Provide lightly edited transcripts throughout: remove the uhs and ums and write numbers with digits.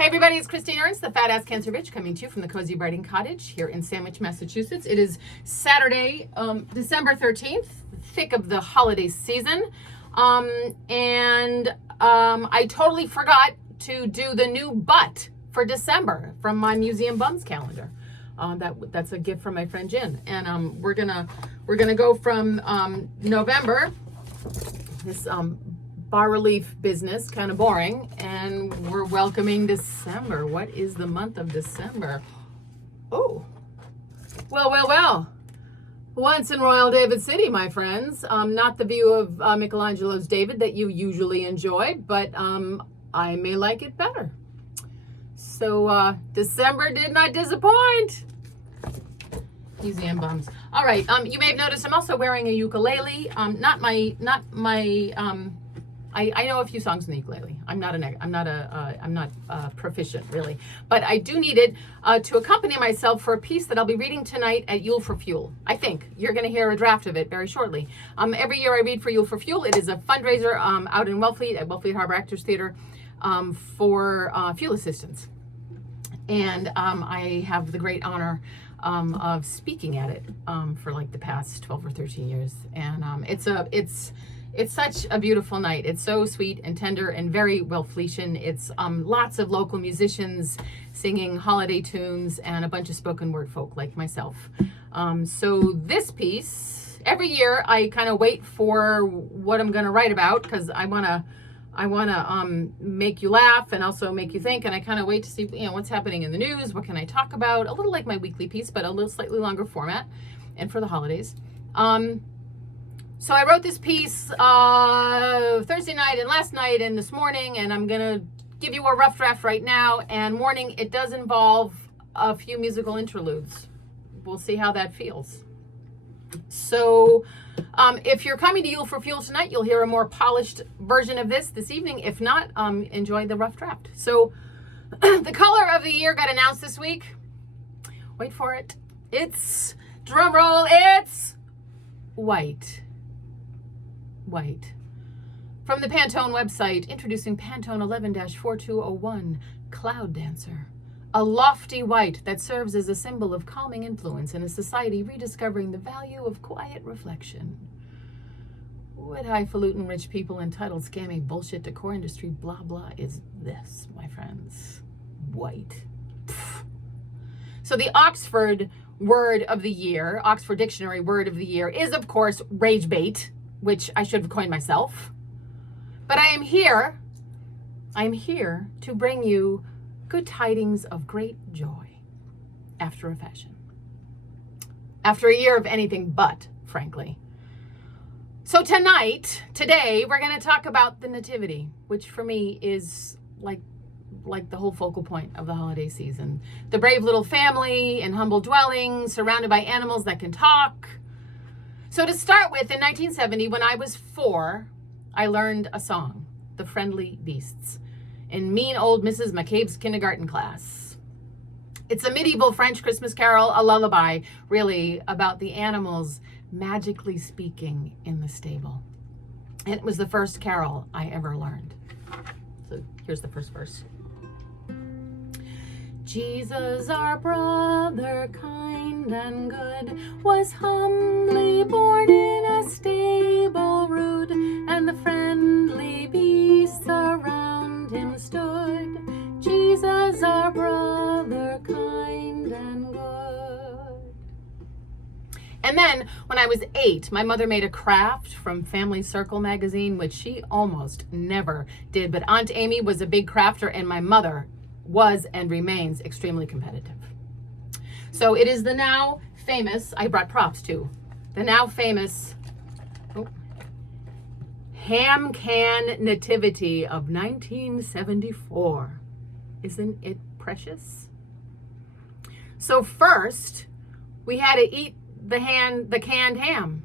Hey everybody, it's Christine Ernst, the Fat Ass Cancer Bitch, coming to you from the Cozy Writing Cottage here in Sandwich, Massachusetts. It is Saturday, December 13th, thick of the holiday season. I totally forgot to do the new butt for December from my Museum Bums calendar. That's a gift from my friend Jen. And we're gonna go from November, this bas-relief business, kind of boring, and we're welcoming December. What is the month of December? Oh, well. Once in Royal David City, my friends. Not the view of Michelangelo's David that you usually enjoy, but I may like it better. So December did not disappoint. Museum Bums. All right. You may have noticed I'm also wearing a ukulele. I know a few songs in the ukulele. I'm not proficient really, but I do need it to accompany myself for a piece that I'll be reading tonight at Yule for Fuel. I think you're going to hear a draft of it very shortly. Every year I read for Yule for Fuel. It is a fundraiser out in Wellfleet at Wellfleet Harbor Actors Theater for fuel assistance, and I have the great honor of speaking at it for like the past 12 or 13 years, and it's such a beautiful night. It's so sweet and tender and very Wellfletian. It's lots of local musicians singing holiday tunes and a bunch of spoken word folk like myself. So this piece, every year I kind of wait for what I'm going to write about, because I want to make you laugh and also make you think, and I kind of wait to see what's happening in the news, what can I talk about, a little like my weekly piece, but a little slightly longer format, and for the holidays. So I wrote this piece Thursday night and last night and this morning, and I'm going to give you a rough draft right now. And warning, it does involve a few musical interludes. We'll see how that feels. So if you're coming to Yule for Fuel tonight, you'll hear a more polished version of this evening. If not, enjoy the rough draft. So the color of the year got announced this week. Wait for it. It's, drum roll, it's white. White. From the Pantone website, introducing Pantone 11-4201 Cloud Dancer. A lofty white that serves as a symbol of calming influence in a society rediscovering the value of quiet reflection. What highfalutin rich people entitled scammy bullshit decor industry blah blah is this, my friends? White. Pfft. So the Oxford word of the year, Oxford Dictionary word of the year, is of course rage bait, which I should have coined myself. But I am here to bring you good tidings of great joy after a fashion. After a year of anything but, frankly. So today, we're going to talk about the Nativity, which for me is like the whole focal point of the holiday season. The brave little family in humble dwellings, surrounded by animals that can talk. So to start with, in 1970, when I was 4, I learned a song, The Friendly Beasts, in mean old Mrs. McCabe's kindergarten class. It's a medieval French Christmas carol, a lullaby, really, about the animals magically speaking in the stable. And it was the first carol I ever learned. So here's the first verse. Jesus, our brother, kind and good, was humbly born in a stable rude, and the friendly beasts around him stood. Jesus, our brother, kind and good. And then, when I was 8, my mother made a craft from Family Circle magazine, which she almost never did. But Aunt Amy was a big crafter, and my mother was and remains extremely competitive. So it is the now famous, I brought props too, the now famous ham can nativity of 1974. Isn't it precious? So first, we had to eat the canned ham,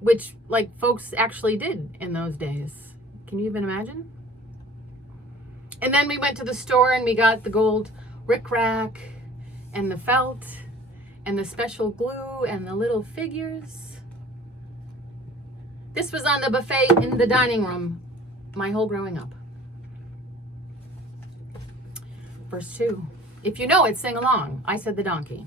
which like folks actually did in those days. Can you even imagine? And then we went to the store and we got the gold rickrack and the felt and the special glue and the little figures. This was on the buffet in the dining room my whole growing up. Verse 2. If you know it, sing along. I said the donkey.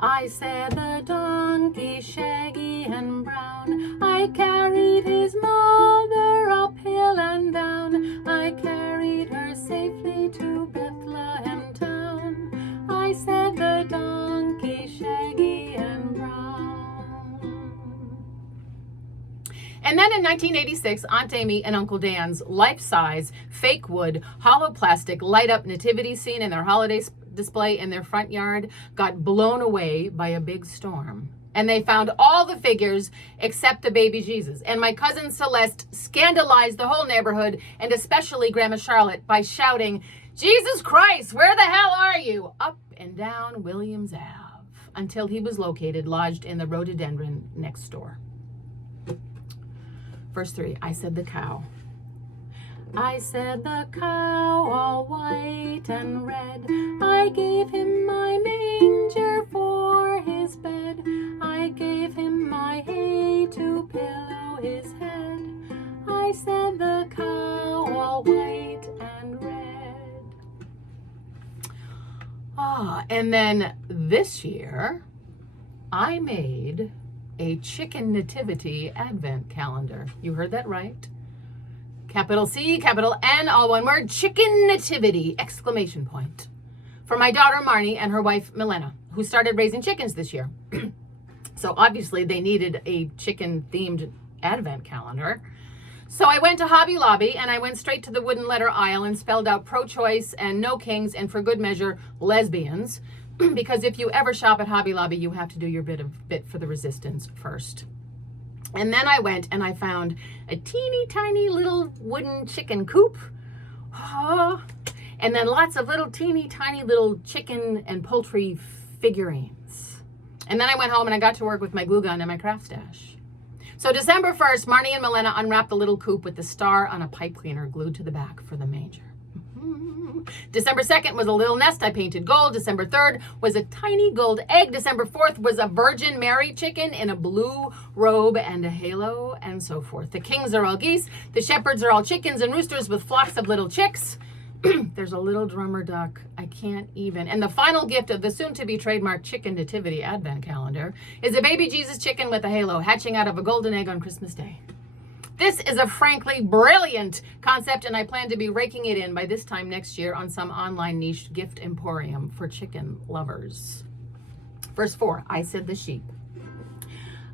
I said the donkey, shaggy and brown. I carried his mother up hill and down. I carried her safely to Bethlehem town. I said the donkey, shaggy and brown. And then in 1986, Aunt Amy and Uncle Dan's life-size, fake wood, hollow plastic, light-up nativity scene in their holiday display in their front yard got blown away by a big storm. And they found all the figures except the baby Jesus. And my cousin Celeste scandalized the whole neighborhood, and especially Grandma Charlotte, by shouting, "Jesus Christ, where the hell are you?" up and down Williams Ave, until he was located, lodged in the rhododendron next door. Verse 3, I said the cow. I said the cow, all white and red. I gave him my manger for his bed. I gave him my hay to pillow his head. I said the cow, all white and red. And then this year, I made a chicken nativity advent calendar. You heard that right. Capital C, capital N, all one word, chicken nativity, exclamation point. For my daughter Marnie and her wife Milena, who started raising chickens this year. So obviously they needed a chicken themed advent calendar. So I went to Hobby Lobby and I went straight to the wooden letter aisle and spelled out pro-choice and no kings and for good measure, lesbians. Because if you ever shop at Hobby Lobby, you have to do your bit for the resistance first. And then I went and I found a teeny tiny little wooden chicken coop. And then lots of little teeny tiny little chicken and poultry figurines. And then I went home and I got to work with my glue gun and my craft stash. So December 1st, Marnie and Milena unwrapped the little coop with the star on a pipe cleaner glued to the back for the manger. December 2nd was a little nest I painted gold. December 3rd was a tiny gold egg. December 4th was a Virgin Mary chicken in a blue robe and a halo, and so forth. The kings are all geese. The shepherds are all chickens and roosters with flocks of little chicks. There's a little drummer duck. I can't even. And the final gift of the soon-to-be trademarked Chicken Nativity Advent Calendar is a baby Jesus chicken with a halo hatching out of a golden egg on Christmas Day. This is a frankly brilliant concept, and I plan to be raking it in by this time next year on some online niche gift emporium for chicken lovers. Verse 4, I said the sheep.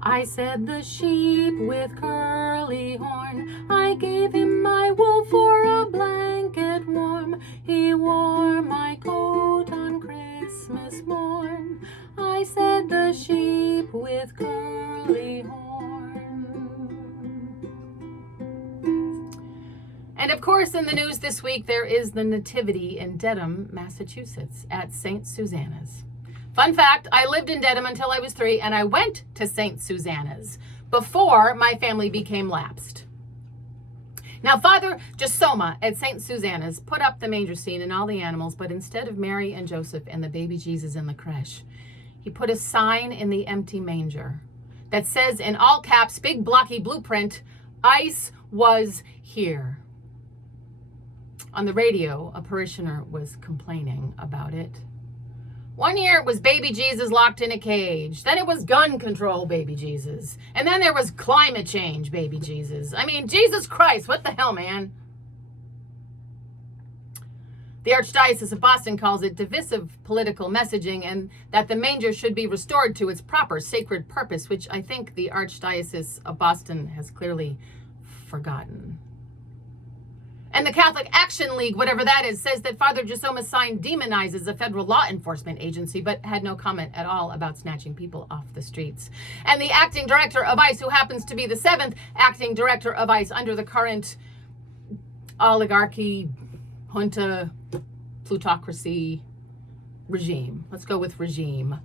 I said the sheep with curly horn. I gave him my wool for a blanket warm. He wore my coat on Christmas morn. I said the sheep with curly horn. And of course, in the news this week, there is the Nativity in Dedham, Massachusetts, at St. Susanna's. Fun fact, I lived in Dedham until I was 3, and I went to St. Susanna's before my family became lapsed. Now, Father Jasoma at St. Susanna's put up the manger scene and all the animals, but instead of Mary and Joseph and the baby Jesus in the creche, he put a sign in the empty manger that says in all caps, big blocky blueprint, "Ice was here." On the radio, a parishioner was complaining about it. One year it was baby Jesus locked in a cage. Then it was gun control baby Jesus. And then there was climate change baby Jesus. I mean, Jesus Christ, what the hell, man? The Archdiocese of Boston calls it divisive political messaging and that the manger should be restored to its proper sacred purpose, which I think the Archdiocese of Boston has clearly forgotten. And the Catholic Action League, whatever that is, says that Father Jasoma's sign demonizes a federal law enforcement agency, but had no comment at all about snatching people off the streets. And the acting director of ICE, who happens to be the 7th acting director of ICE under the current oligarchy, junta, plutocracy regime. Let's go with regime.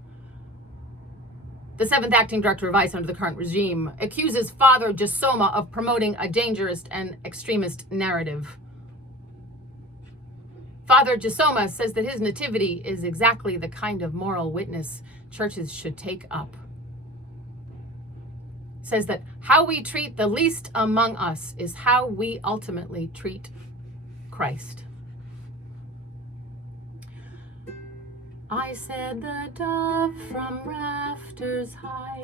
The 7th acting director of ICE under the current regime accuses Father Jasoma of promoting a dangerous and extremist narrative. Father Jasoma says that his nativity is exactly the kind of moral witness churches should take up. Says that how we treat the least among us is how we ultimately treat Christ. I said the dove from rafters high,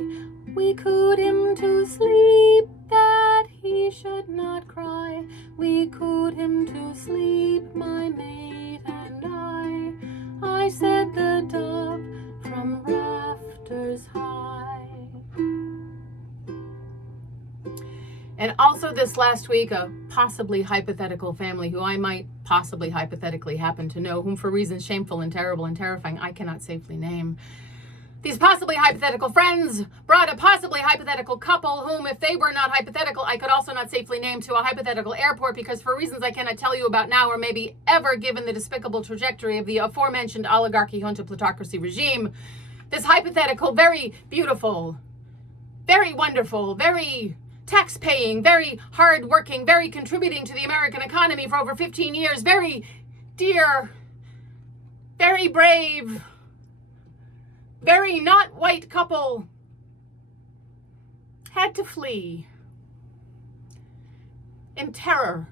we cooed him to sleep that he should not cry. We cooed him to sleep, my mate and I said the dove from rafters high. And also this last week, a possibly hypothetical family who I might possibly hypothetically happen to know, whom for reasons shameful and terrible and terrifying I cannot safely name. These possibly hypothetical friends brought a possibly hypothetical couple whom, if they were not hypothetical, I could also not safely name, to a hypothetical airport because for reasons I cannot tell you about now, or maybe ever given the despicable trajectory of the aforementioned oligarchy junta plutocracy regime, this hypothetical, very beautiful, very wonderful, very tax-paying, very hard-working, very contributing to the American economy for over 15 years, very dear, very brave, very not white couple had to flee in terror,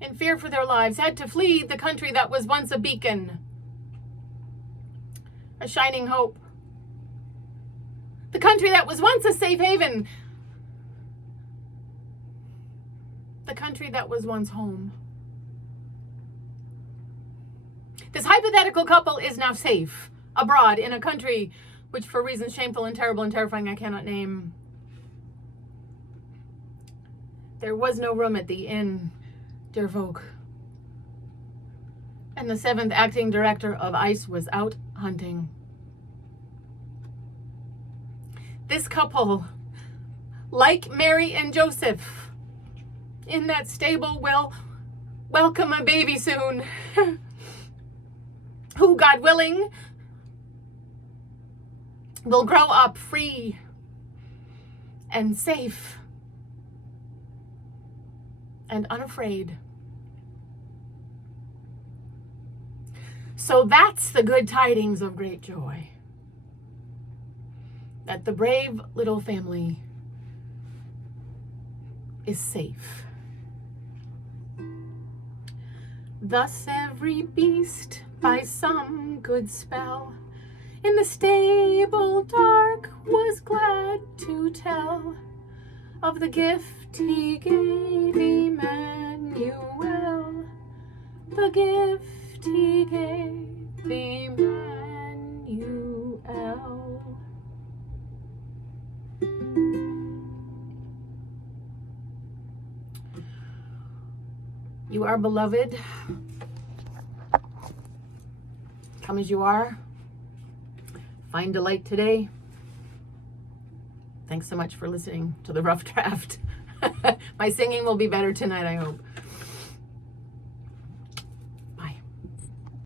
in fear for their lives, had to flee the country that was once a beacon, a shining hope. The country that was once a safe haven. The country that was once home. This hypothetical couple is now safe abroad in a country which, for reasons shameful and terrible and terrifying I cannot name. There was no room at the inn, dear folk. And the 7th acting director of ICE was out hunting. This couple, like Mary and Joseph, in that stable will welcome a baby soon, who, God willing, will grow up free and safe and unafraid. So that's the good tidings of great joy. That the brave little family is safe. Thus every beast by some good spell in the stable dark was glad to tell of the gift he gave Emmanuel, the gift he gave Emmanuel. You are beloved. Come as you are. Find delight today. Thanks so much for listening to the rough draft. My singing will be better tonight, I hope.